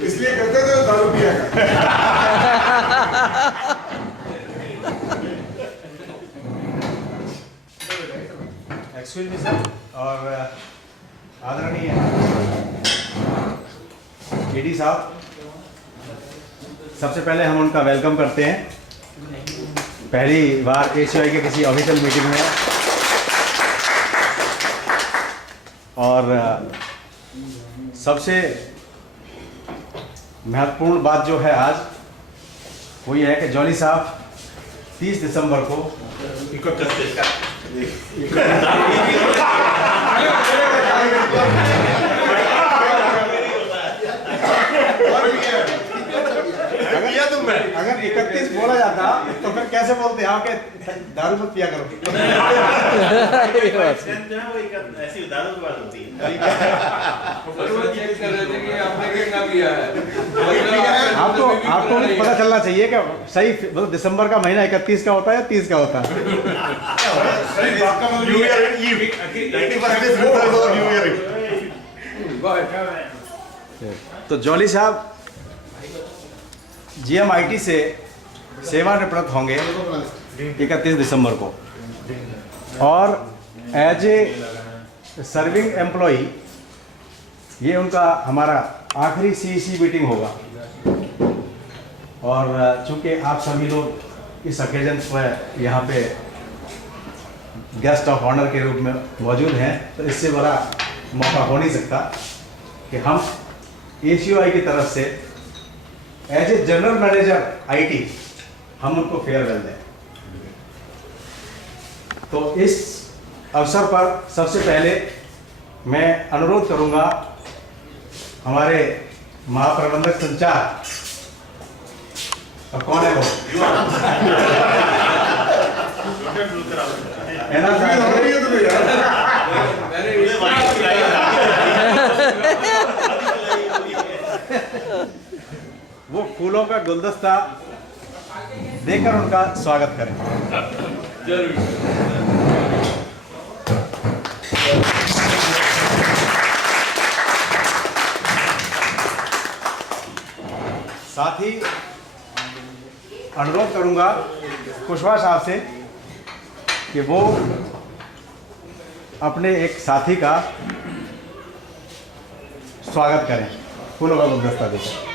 इसलिए करते थे दारू पिया कर। एक्सक्यूज मी सर और आदरणीय एडी साहब, सबसे पहले हम उनका वेलकम करते हैं पहली बार एशियाई के किसी ऑफिशियल मीटिंग में। और सबसे महत्वपूर्ण बात जो है आज वो ये है कि जॉली साहब 30 दिसंबर को अगर 31 बोला जाता तो फिर कैसे बोलते आप कि दारू मत पिया करो। ऐसी दारू की बात होती है। आपको पता चलना चाहिए कि सही मतलब दिसंबर का महीना 31 का होता है या 30 का होता है। तो जॉली साहब GMIT से सेवानिवृत्त होंगे 31 दिसंबर को और एज ए सर्विंग एम्प्लॉई ये उनका हमारा आखिरी CEC मीटिंग होगा। और चूंकि आप सभी लोग इस ओकेजन पर यहाँ पे गेस्ट ऑफ ऑनर के रूप में मौजूद हैं तो इससे बड़ा मौका हो नहीं सकता कि हम ACOI की तरफ से as a general manager IT हम उनको फेयरवेल दें। तो इस अवसर पर सबसे पहले मैं अनुरोध करूंगा हमारे महाप्रबंधक संचार, और कौन है वो वो फूलों का गुलदस्ता देकर उनका स्वागत करें। जरूर। साथ ही अनुरोध करूंगा कुशवाहा साहब से कि वो अपने एक साथी का स्वागत करें फूलों का गुलदस्ता देकर।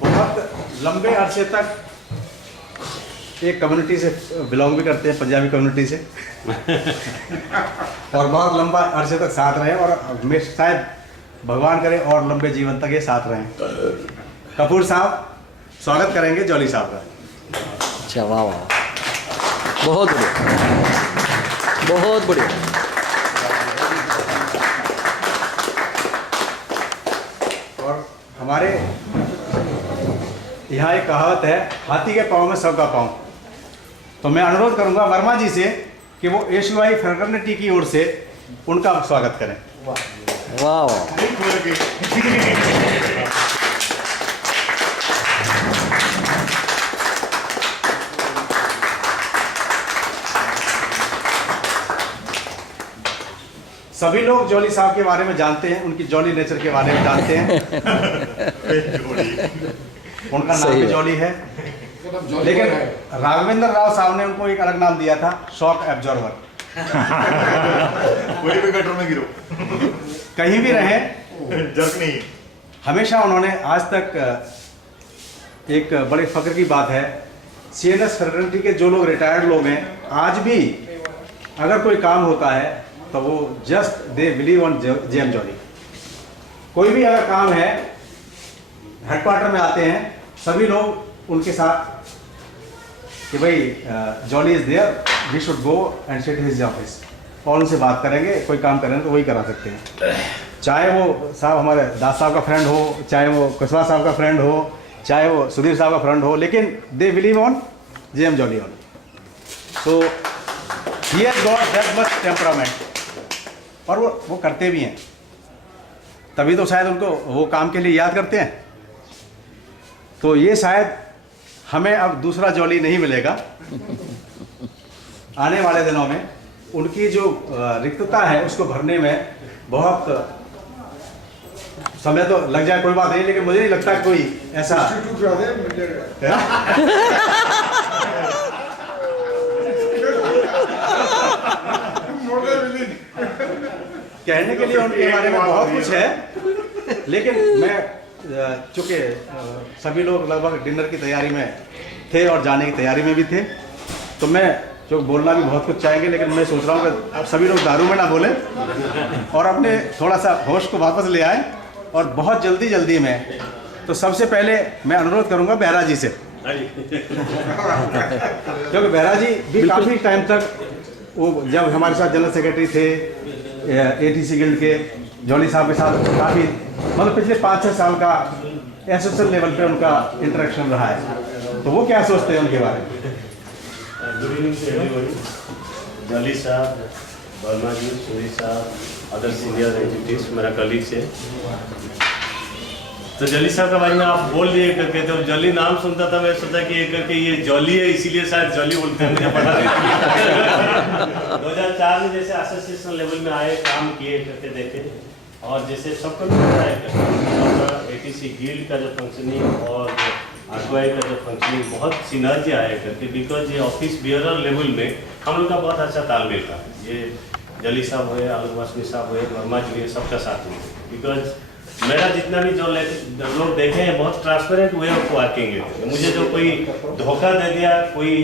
बहुत लंबे अरसे तक एक कम्युनिटी से बिलोंग भी करते हैं, पंजाबी कम्युनिटी से और बहुत लंबा अरसे तक साथ रहे और मैं शायद भगवान करे और लंबे जीवन तक ये साथ रहें। कपूर साहब स्वागत करेंगे जॉली साहब का। अच्छा, वाह वाह, बहुत बढ़िया, बहुत बढ़िया। और हमारे यहाँ एक कहावत है, हाथी के पाँव में सबका पाँव। तो मैं अनुरोध करूंगा वर्मा जी से कि वो ACOI फ्रेटर्निटी की ओर से उनका स्वागत करें। वाह वाह, सभी लोग जॉली साहब के बारे में जानते हैं, उनकी जॉली नेचर के बारे में जानते हैं। उनका नाम भी जॉली है, लेकिन राघवेंद्र राव साहब ने उनको एक अलग नाम दिया था, शॉक एब्जॉर्वर। कोई भी गटर में गिरो, कहीं भी रहे जर्क नहीं। हमेशा उन्होंने आज तक, एक बड़े फक्र की बात है, CNS फ्रेटर्निटी के जो लोग रिटायर्ड लोग हैं आज भी अगर कोई काम होता है तो वो just they believe on JM jolly. कोई भी अगर काम है हेडक्वार्टर में आते हैं सभी लोग उनके साथ कि भाई Jolly is there, we should go and sit his office, और उनसे बात करेंगे, कोई काम करेंगे तो वही करा सकते हैं। चाहे वो साहब हमारे दास साहब का फ्रेंड हो, चाहे वो कुशवाहा साहब का फ्रेंड हो, चाहे वो सुधीर साहब का फ्रेंड हो, लेकिन they believe on JM jolly on. So he has got that much temperament, और वो करते भी हैं। तभी तो शायद उनको वो काम के लिए याद करते हैं। तो ये शायद हमें अब दूसरा जॉली नहीं मिलेगा। आने वाले दिनों में उनकी जो रिक्तता है उसको भरने में बहुत समय तो लग जाए, कोई बात नहीं, लेकिन मुझे नहीं लगता कोई ऐसा कहने के लिए उनके बारे में बहुत कुछ है। लेकिन मैं चूंकि सभी लोग लगभग डिनर की तैयारी में थे और जाने की तैयारी में भी थे, तो मैं जो बोलना भी बहुत कुछ चाहेंगे, लेकिन मैं सोच रहा हूँ कि अब सभी लोग दारू में ना बोलें और अपने थोड़ा सा होश को वापस ले आए। और बहुत जल्दी में तो सबसे पहले मैं अनुरोध करूंगा बेहरा जी से, क्योंकि बेहरा जी भी काफ़ी टाइम तक वो जब हमारे साथ जनरल सेक्रेटरी थे एटीसी गिल्ड के, जॉली साहब के साथ काफ़ी मतलब पिछले 5-6 साल का एसोसिएशन लेवल पे उनका इंटरेक्शन रहा है। तो वो क्या सोचते हैं उनके बारे में? Good evening to everybody. Jolly साहब, वर्मा जी, सूरी साहब, अदर सीनियर एग्जीक्यूटिव्स, मेरा कलीग्स है। तो जॉली साहब के बारे में आप बोल दिए करके, तो जॉली नाम सुनता था मैं सोचा कि ये करके ये जॉली है इसीलिए शायद जॉली बोलते हैं, मुझे पता नहीं। 2004 में जैसे एसोसिएशन लेवल में आए, काम किए करके देखे, और जैसे सबको पता है एटीसी गिल्ड का जो फंक्शनिंग और आरटीआई का जो फंक्शनिंग बहुत सिनर्जी आया करके, बिकॉज ये ऑफिस बियरर लेवल में हम लोग का बहुत अच्छा तालमेल था। ये जली साहब हुए, आलोक वासनी साहब हुए, वर्मा जी हुए, सबका साथ में, बिकॉज मेरा जितना भी जो लोग देखे हैं बहुत ट्रांसपेरेंट वे ऑफ वर्किंग है। मुझे जो कोई धोखा दे दिया, कोई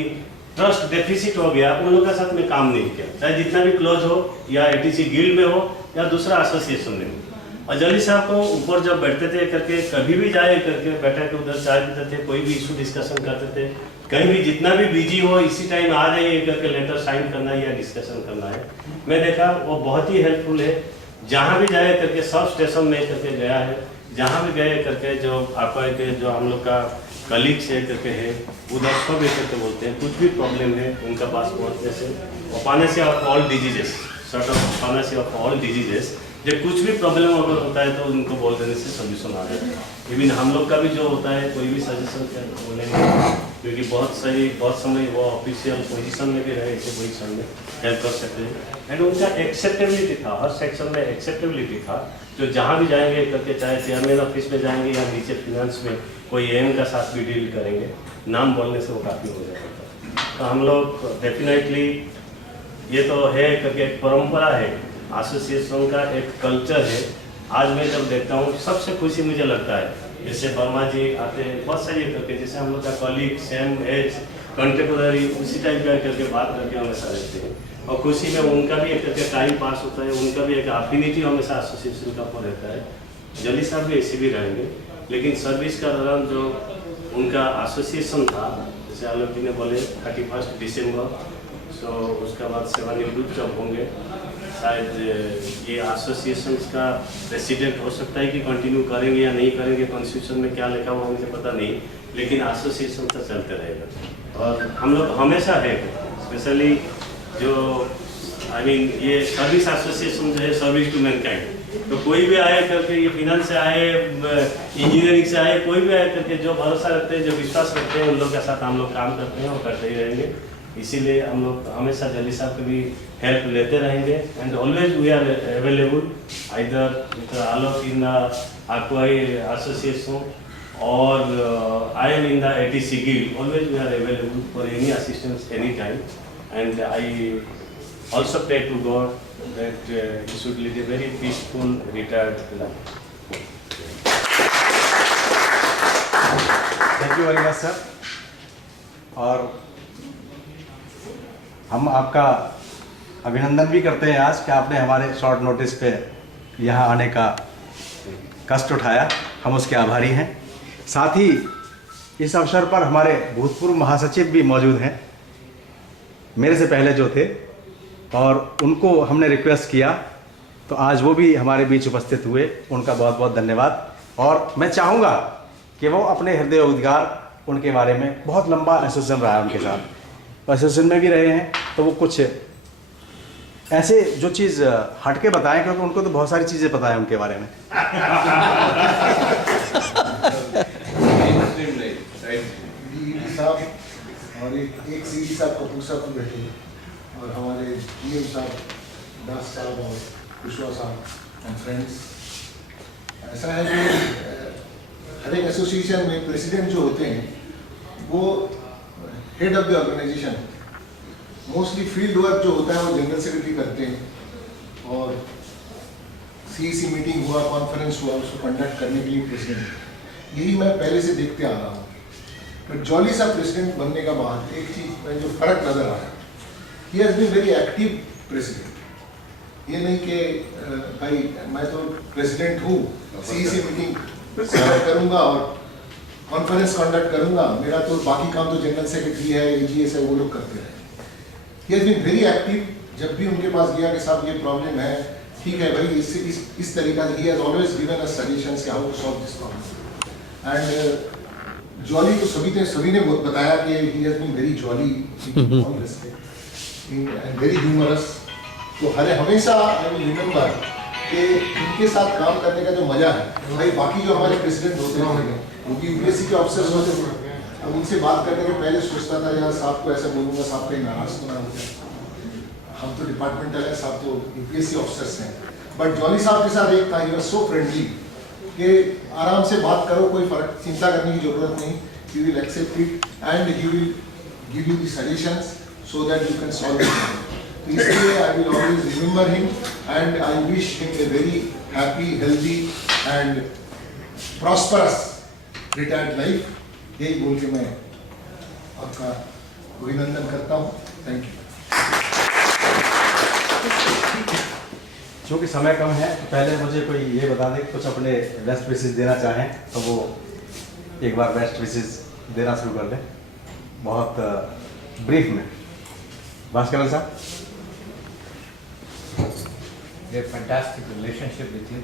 ट्रस्ट डेफिसिट हो गया, उन लोगों के साथ में काम नहीं किया, चाहे जितना भी क्लोज हो या एटीसी गिल्ड में हो या दूसरा एसोसिएशन में हो। और जली साहब को ऊपर जब बैठते थे करके, कभी भी जाए करके बैठा के उधर चाय पीते थे, कोई भी इशू डिस्कशन करते थे, कहीं भी जितना भी बिजी हो इसी टाइम आ जाइए करके लेटर साइन करना है या डिस्कशन करना है। मैं देखा वो बहुत ही हेल्पफुल है। जहाँ भी जाए करके, सब स्टेशन में करके गया है, जहाँ भी गए करके जो आपका के जो हम लोग का कलीग्स है करके है, उधर सब एक करके बोलते हैं कुछ भी प्रॉब्लम है उनका पास पहुँचने से, pharmacy of all diseases, sort of pharmacy of all diseases, जब कुछ भी प्रॉब्लम अगर होता है तो उनको बोल देने से सोल्यूशन आ जाता है। इवन हम लोग का भी जो होता है, कोई भी सजेशन बोलेंगे, क्योंकि बहुत समय वो ऑफिशियल पोजीशन में भी रहे, ऐसे पोजीशन में हेल्प कर सकते हैं। एंड उनका एक्सेप्टेबिलिटी था, हर सेक्शन में एक्सेप्टेबिलिटी था, जो जहाँ भी जाएंगे करके, चाहे चेयरमैन ऑफिस में जाएंगे या नीचे फिनेंस में कोई एम का साथ भी डील करेंगे, नाम बोलने से वो काफ़ी हो जाता था। तो हम लोग डेफिनेटली ये तो है करके एक परंपरा है, एसोसिएशन का एक कल्चर है। आज मैं जब देखता हूँ सबसे खुशी मुझे लगता है, जैसे वर्मा जी आते हैं बहुत सारी करके, जैसे हम लोग का कॉलीग सेम एज कंटेम्पोररी उसी टाइप का करके बात करके हमेशा रहते हैं, और खुशी में उनका भी एक करके टाइम पास होता है, उनका भी एक एफिनिटी हमेशा एसोसिएशन का ऊपर रहता है। जली साहब भी ऐसे भी रहेंगे, लेकिन सर्विस का दौरान जो उनका एसोसिएशन था, जैसे आलोक जी ने बोले 31 दिसंबर, तो उसके बाद सेवानिवृत्त जब होंगे, शायद ये एसोसिएशन का प्रेसिडेंट हो सकता है कि कंटिन्यू करेंगे या नहीं करेंगे, कॉन्स्टिट्यूशन में क्या लिखा हुआ मुझे पता नहीं, लेकिन एसोसिएशन तो चलते रहेगा। और हम लोग हमेशा है, स्पेशली जो ये सर्विस एसोसिएशन जो है, सर्विस टू मैनकाइंड, तो कोई भी आए करके, ये फिनेंस से आए, इंजीनियरिंग से आए, कोई भी आए करके जो भरोसा रखते हैं, जो विश्वास रखते हैं, उन लोगों के साथ हम लोग काम करते हैं और करते ही रहेंगे। इसीलिए हम लोग हमेशा जली साहब की भी हेल्प लेते रहेंगे, and always we are available, either with Alok in the RTI association और I am in the ATC guild, always we are available for any assistance any time, and I also pray to God that he should lead a very peaceful retired life. Thank you very much sir. और हम आपका अभिनंदन भी करते हैं आज कि आपने हमारे शॉर्ट नोटिस पे यहाँ आने का कष्ट उठाया, हम उसके आभारी हैं। साथ ही इस अवसर पर हमारे भूतपूर्व महासचिव भी मौजूद हैं, मेरे से पहले जो थे, और उनको हमने रिक्वेस्ट किया तो आज वो भी हमारे बीच उपस्थित हुए, उनका बहुत बहुत धन्यवाद। और मैं चाहूँगा कि वो अपने हृदय उद्गार उनके बारे में, बहुत लंबा एसोसिएशन रहा है उनके साथ, एसोसिएशन में भी रहे हैं, तो वो कुछ ऐसे जो चीज़ हटके बताएं, क्योंकि उनको तो बहुत सारी चीज़ें पता है उनके बारे में। साहब और एक सीडी साहब कपूर साहब भी बैठे और हमारे डीएम साहब दास साहब और कुशवाहा साहब एंड फ्रेंड्स। ऐसा है कि हर एक एसोसिएशन में प्रेसिडेंट जो होते हैं वो head of the organization, mostly field work जो होता है वो जनरल सेक्रेटरी करते हैं और सीईसी मीटिंग हुआ, कॉन्फ्रेंस हुआ, उसको कंडक्ट करने के लिए प्रेसिडेंट। यही मैं पहले से देखते आ रहा हूँ। पर जॉली साहब प्रेसिडेंट बनने का बाद एक चीज़ में जो फर्क नज़र आ रहा है, he has been very active president. ये नहीं कि भाई मैं तो प्रेसिडेंट हूँ, सीईसी मीटिंग कंडक्ट करूँगा और कॉन्फ्रेंस कंडक्ट करूँगा, मेरा तो बाकी काम तो जनरल सेक्रेटरी है, एजीएस है, वो लोग करते रहे। He has been very active. जब भी उनके पास गया कि साहब ये प्रॉब्लम है, ठीक है भाई, इस तरीका से he has always given us suggestions कि how to solve this problem. And jolly तो सभी ने बताया कि he has been very jolly and very humorous. तो हमेशा आई विल रिमेंबर कि इनके साथ काम करने का जो मज़ा है, भाई बाकी जो हमारे प्रेसिडेंट होते हैं वो भी यूपीएससी के ऑफिसर्स होते हैं, अब उनसे बात करने के पहले सोचता था यार साहब को ऐसा बोलूँगा, साहब कहीं नाराज तो ना हो जाए, हम तो डिपार्टमेंटल है, साहब तो यूपीएससी ऑफिसर्स हैं। बट जॉली साहब के साथ एक था, ही वाज सो फ्रेंडली कि आराम से बात करो, कोई फर्क चिंता करने की जरूरत नहीं, he will accept it and he will give you the suggestions so that you can solve it. तो इसलिए I will always remember him and I wish him a very happy, healthy and prosperous retired life. यही बोल के मैं आपका अभिनंदन करता हूँ। Thank you. चूँकि समय कम है, तो पहले मुझे कोई ये बता दें कुछ अपने बेस्ट विशेस देना चाहें तो वो एक बार बेस्ट विशेस देना शुरू कर दें, बहुत ब्रीफ में। भास्कर साहब। We have fantastic relationship with him.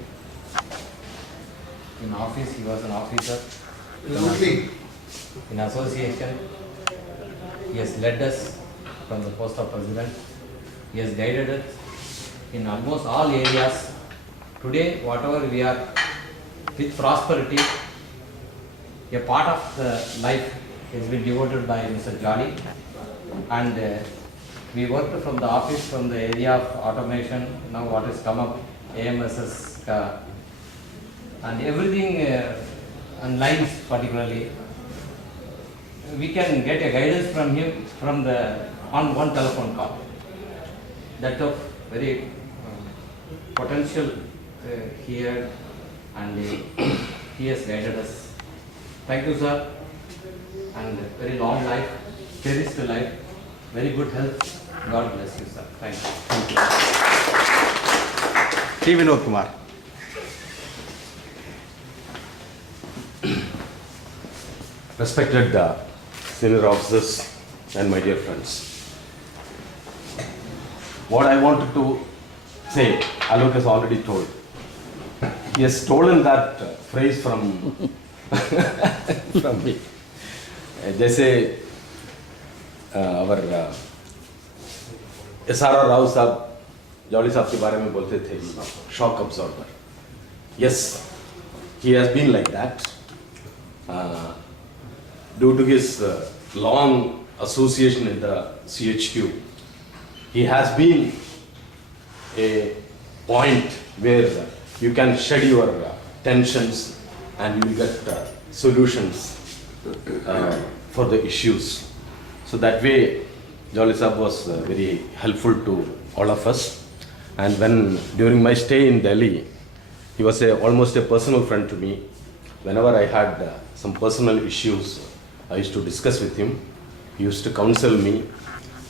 In office, he was an officer. In association, he has led us from the post of president. He has guided us in almost all areas. Today, whatever we are with prosperity, a part of the life has been devoted by Mr. Jolly, and we worked from the office, from the area of automation. Now what has come up, AMSS, and everything on lines particularly. We can get a guidance from him on one telephone call. That of very potential here, and he has guided us. Thank you, sir, and very long life, cherished life, very good health. God bless you, sir. Thank you. T Vinod Kumar. Respected senior officers and my dear friends, what I wanted to say, Alok has already told. He has stolen that phrase from from me. जैसे our SRR Rao साहब jolly साहब के बारे में बोलते थे, shock absorber. Yes, he has been like that. Due to his long association in the CHQ, he has been a point where you can shed your tensions and you will get solutions for the issues. So that way, Jolly Sahab was very helpful to all of us. And when during my stay in Delhi, he was almost a personal friend to me. Whenever I had some personal issues, I used to discuss with him. He used to counsel me,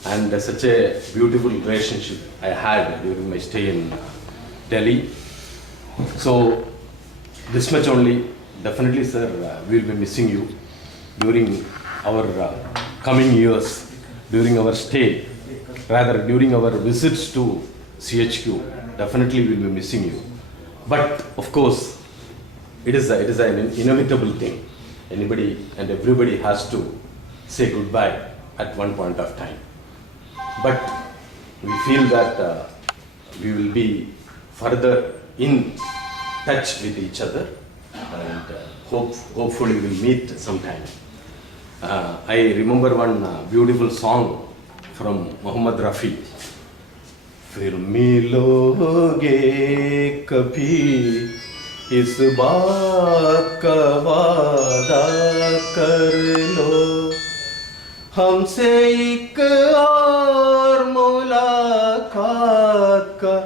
and such a beautiful relationship I had during my stay in Delhi. So this much only, definitely sir, we will be missing you during our coming years, during our stay, rather during our visits to CHQ. Definitely we will be missing you. But of course, it is an inevitable thing. Anybody and everybody has to say goodbye at one point of time. But we feel that we will be further in touch with each other, and hopefully we'll meet sometime. I remember one beautiful song from Mohammed Rafi. फिर मिलोगे कभी इस बात का वादा कर लो, हमसे एक और मुलाकात का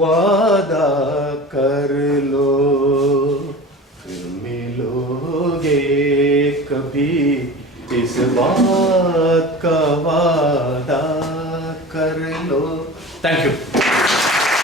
वादा कर लो, फिर मिलोगे कभी इस बात का वादा